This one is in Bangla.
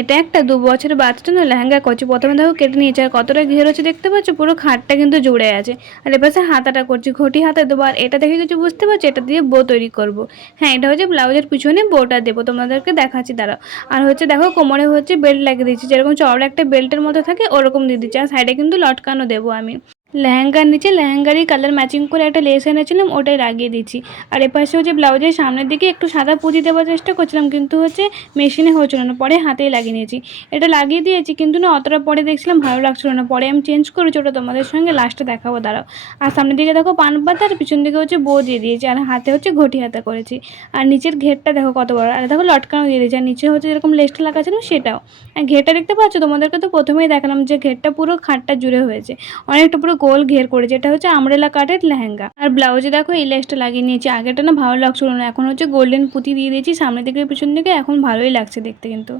এটা একটা ২ বছরের বাচ্চার জন্য লেহেঙ্গা করছি। ১ম এ দেখো কেটে নিয়েছি, আর কতটা ঘের হচ্ছে দেখতে পাচ্ছ? পুরো খাটটা কিন্তু জুড়ে আছে। আর এপাশে হাতাটা করছি, ঘটি হাতা দেবো। আর এটা দেখে কিছু বুঝতে পারছো? এটা দিয়ে বো তৈরি করব। হ্যাঁ, এটা হচ্ছে ব্লাউজের পিছনে বোটা দেবো। তোমাদেরকে দেখাচ্ছি দাঁড়াও। আর হচ্ছে দেখো কোমরে হচ্ছে বেল্ট লাগিয়ে দিচ্ছি। যেরকম চওড়া একটা বেল্টের মতো থাকে ওরকম দিয়ে দিচ্ছি। আর সাইডে কিন্তু লটকানো দেবো আমি। লেহেঙ্গার নিচে লেহেঙ্গারই কালার ম্যাচিং করে একটা লেস এনেছিলাম, ওটাই লাগিয়ে দিচ্ছি। আর এপাশে হচ্ছে ব্লাউজের সামনের দিকে একটু সাদা পুঁজি দেওয়ার চেষ্টা করছিলাম, কিন্তু হচ্ছে মেশিনে হচ্ছিল না, পরে হাতেই লাগিয়ে নিয়েছি। এটা লাগিয়ে দিয়েছি, কিন্তু না অতটা পরে দেখছিলাম ভালো লাগছিল না, পরে আমি চেঞ্জ করেছি। ওটা তোমাদের সঙ্গে লাস্টে দেখাবো দাঁড়াও। আর সামনের দিকে দেখো পান পাতা, আর পিছন দিকে হচ্ছে বো দিয়ে দিয়েছি। আর হাতে হচ্ছে ঘটি হাতা করেছি। আর নিচের ঘেরটা দেখো কত বড়, আর দেখো লটকানো দিয়ে দিয়েছি। আর নিচে হচ্ছে যেরকম লেসটা লাগা ছিল সেটাও। আর ঘেরটা দেখতে পাচ্ছ? তোমাদেরকে তো প্রথমেই দেখালাম যে ঘেরটা পুরো খাটটা জুড়ে হয়েছে, অনেকটা পুরো গোল ঘের করেছে। এটা হচ্ছে আমরেলা কাটের লেহেঙ্গা। আর ব্লাউজে দেখো এই লেসটা লাগিয়ে নিয়েছি। আগেটা না ভালো লাগছিল না, এখন হচ্ছে গোল্ডেন পুঁতি দিয়ে দিয়েছি সামনের দিকে পিছন দিকে, এখন ভালোই লাগছে দেখতে কিন্তু।